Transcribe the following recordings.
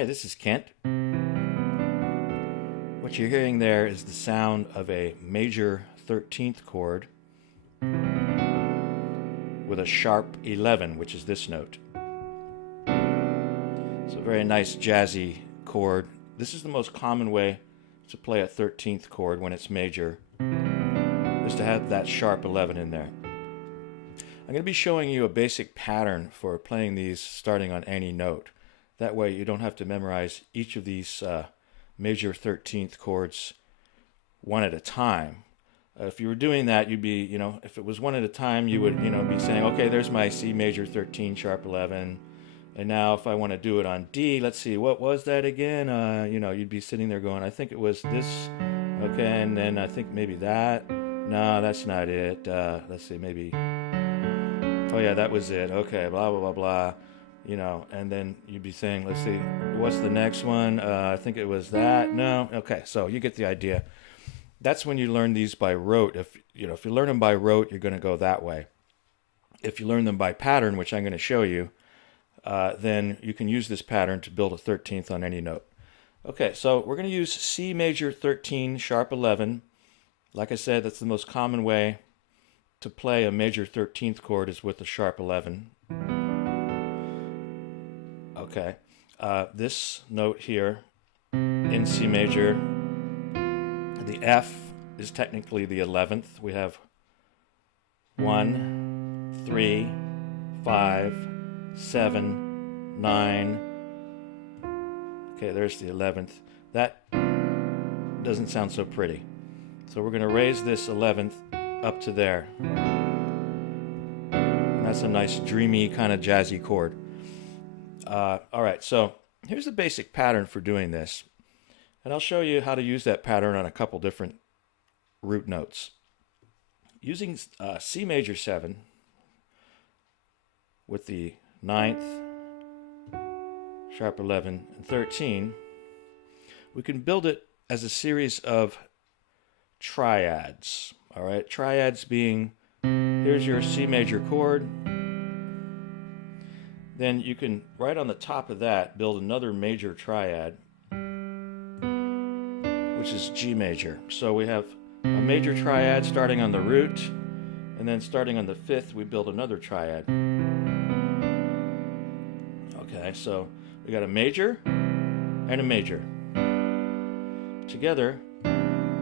Hi, this is Kent. What you're hearing there is the sound of a major 13th chord with a sharp 11, which is this note. It's a very nice jazzy chord. This is the most common way to play a 13th chord when it's major, is to have that sharp 11 in there. I'm going to be showing you a basic pattern for playing these starting on any note. That way you don't have to memorize each of these major 13th chords one at a time. If you were doing that, you'd be, if it was one at a time, you would, be saying, okay, there's my C major 13 sharp 11. And now if I want to do it on D, let's see, what was that again? You'd be sitting there going, I think it was this. Okay, and then I think maybe that. No, that's not it. Let's see, maybe. Oh yeah, that was it. Okay, blah, blah, blah, blah. And then you'd be saying, let's see, what's the next one? I think it was that. No? Okay, so you get the idea. That's when you learn these by rote. If you learn them by rote, you're going to go that way. If you learn them by pattern, which I'm going to show you, then you can use this pattern to build a 13th on any note. Okay, so we're going to use C major 13 sharp 11. Like I said, that's the most common way to play a major 13th chord is with a sharp 11. Okay, this note here in C major, the F is technically the 11th. We have 1, 3, 5, 7, 9. Okay, there's the 11th. That doesn't sound so pretty. So we're going to raise this 11th up to there. And that's a nice dreamy kind of jazzy chord. All right, so here's the basic pattern for doing this. And I'll show you how to use that pattern on a couple different root notes. Using C major 7 with the 9th, sharp 11, and 13, we can build it as a series of triads. All right, triads being, here's your C major chord. Then you can, right on the top of that, build another major triad, which is G major. So we have a major triad starting on the root, and then starting on the 5th, we build another triad. Okay, so we got a major and a major. Together,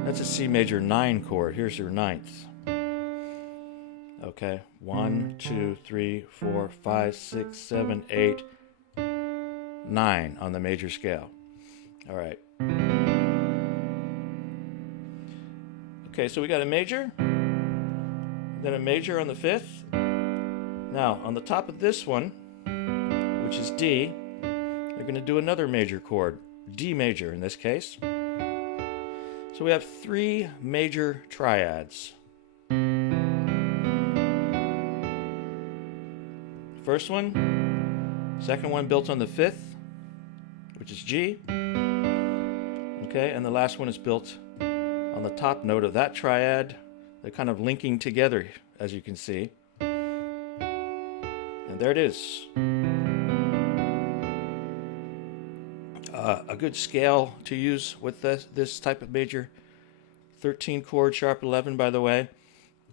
that's a C major 9 chord. Here's your 9th. Okay, 1, 2, 3, 4, 5, 6, 7, 8, 9 on the major scale. All right. Okay, so we got a major, then a major on the 5th. Now, on the top of this one, which is D, you're going to do another major chord, D major in this case. So we have 3 major triads. First one, second one built on the 5th, which is G. Okay, and the last one is built on the top note of that triad. They're kind of linking together, as you can see. And there it is. A good scale to use with this type of major 13 chord sharp 11, by the way,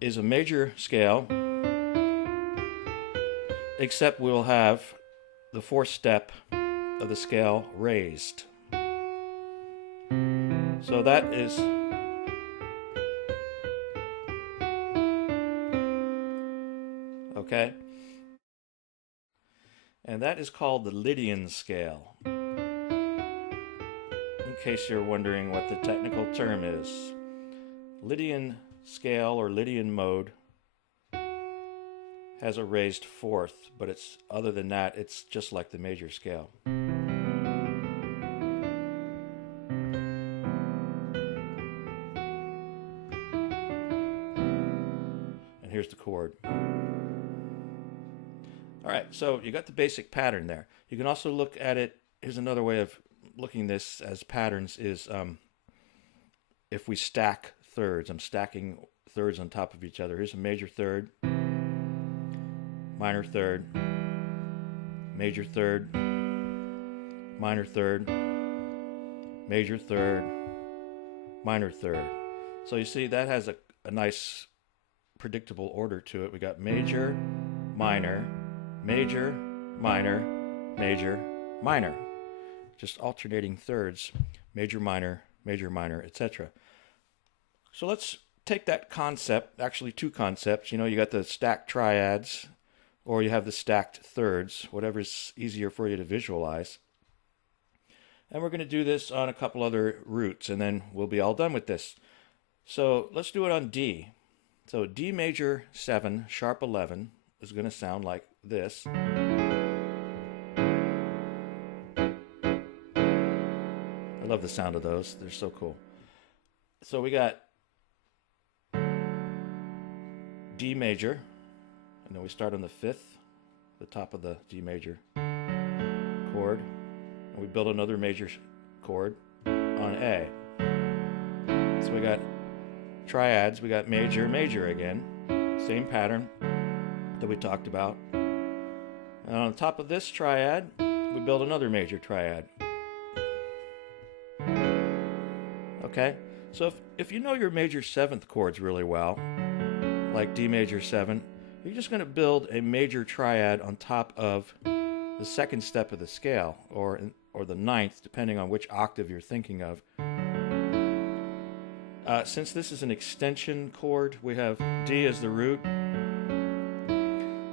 is a major scale, except we'll have the 4th step of the scale raised. So that is okay, and that is called the Lydian scale, in case you're wondering what the technical term is. Lydian scale or Lydian mode has a raised 4th, but it's, other than that, it's just like the major scale. And here's the chord. All right, so you got the basic pattern there. You can also look at it, here's another way of looking this as patterns is if we stack thirds. I'm stacking thirds on top of each other. Here's a major third, minor third, major third, minor third, major third, minor third. So you see that has a nice predictable order to it. We got major, minor, major, minor, major, minor. Just alternating thirds, major, minor, etc. So let's take that concept, actually two concepts. You know, you got the stacked triads, or you have the stacked thirds, whatever's easier for you to visualize. And we're going to do this on a couple other roots, and then we'll be all done with this. So let's do it on D. So D major 7, sharp 11 is going to sound like this. I love the sound of those. They're so cool. So we got D major, and then we start on the 5th, the top of the D major chord, and we build another major chord on A. So we got triads, we got major, major again, same pattern that we talked about. And on top of this triad, we build another major triad. Okay, so if you know your major 7th chords really well, like D major 7, you're just going to build a major triad on top of the 2nd step of the scale, or the 9th, depending on which octave you're thinking of. Since this is an extension chord, we have D as the root.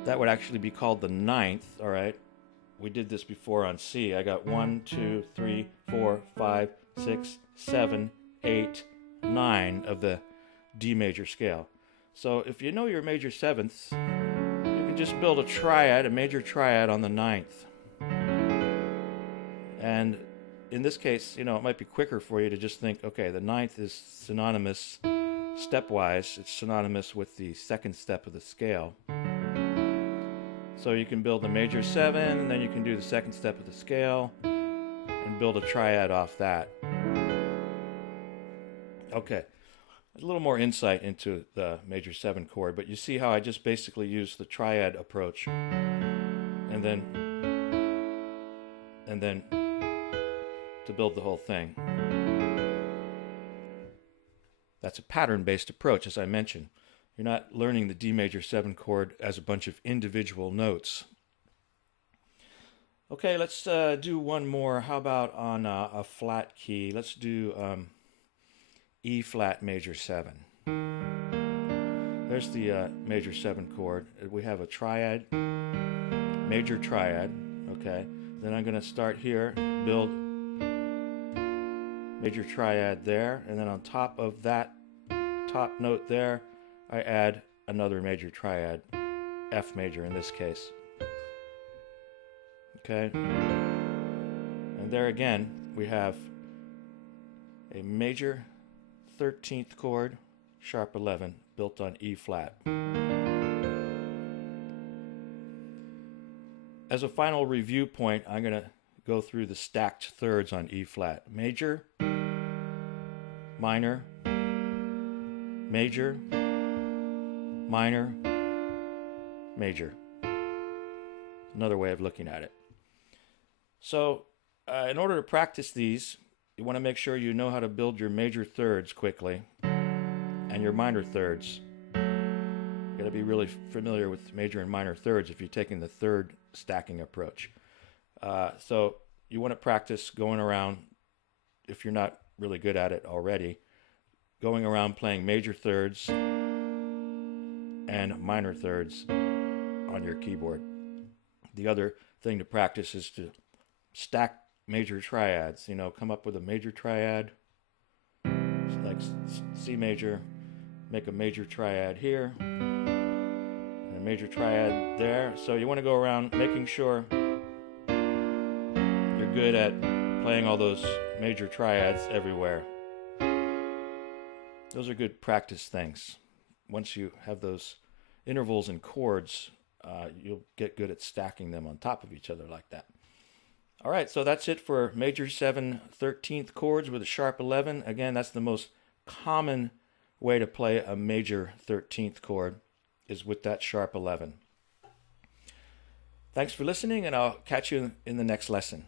That would actually be called the 9th, all right? We did this before on C. I got 1, 2, 3, 4, 5, 6, 7, 8, 9 of the D major scale. So if you know your major 7ths, you can just build a triad, a major triad on the 9th. And in this case, you know, it might be quicker for you to just think, okay, the 9th is synonymous, stepwise, it's synonymous with the 2nd step of the scale. So you can build the major 7, and then you can do the 2nd step of the scale, and build a triad off that. Okay, a little more insight into the major 7 chord, but you see how I just basically used the triad approach, and then to build the whole thing. That's a pattern-based approach, as I mentioned. You're not learning the D major 7 chord as a bunch of individual notes. Okay, let's do one more. How about on a flat key? Let's do E flat major 7. There's the major 7 chord. We have a triad, major triad, okay? Then I'm going to start here, build major triad there, and then on top of that top note there, I add another major triad, F major in this case. Okay? And there again, we have a major 13th chord, sharp 11, built on E flat. As a final review point, I'm going to go through the stacked thirds on E flat. Major, minor, major, minor, major. Another way of looking at it. So, in order to practice these, you want to make sure you know how to build your major thirds quickly and your minor thirds. You got to be really familiar with major and minor thirds if you're taking the third stacking approach. So you want to practice going around, if you're not really good at it already, going around playing major thirds and minor thirds on your keyboard. The other thing to practice is to stack major triads. You know, come up with a major triad, like C major, make a major triad here, and a major triad there. So you want to go around making sure you're good at playing all those major triads everywhere. Those are good practice things. Once you have those intervals and chords, you'll get good at stacking them on top of each other like that. All right, so that's it for major 7 13th chords with a sharp 11. Again, that's the most common way to play a major 13th chord, is with that sharp 11. Thanks for listening, and I'll catch you in the next lesson.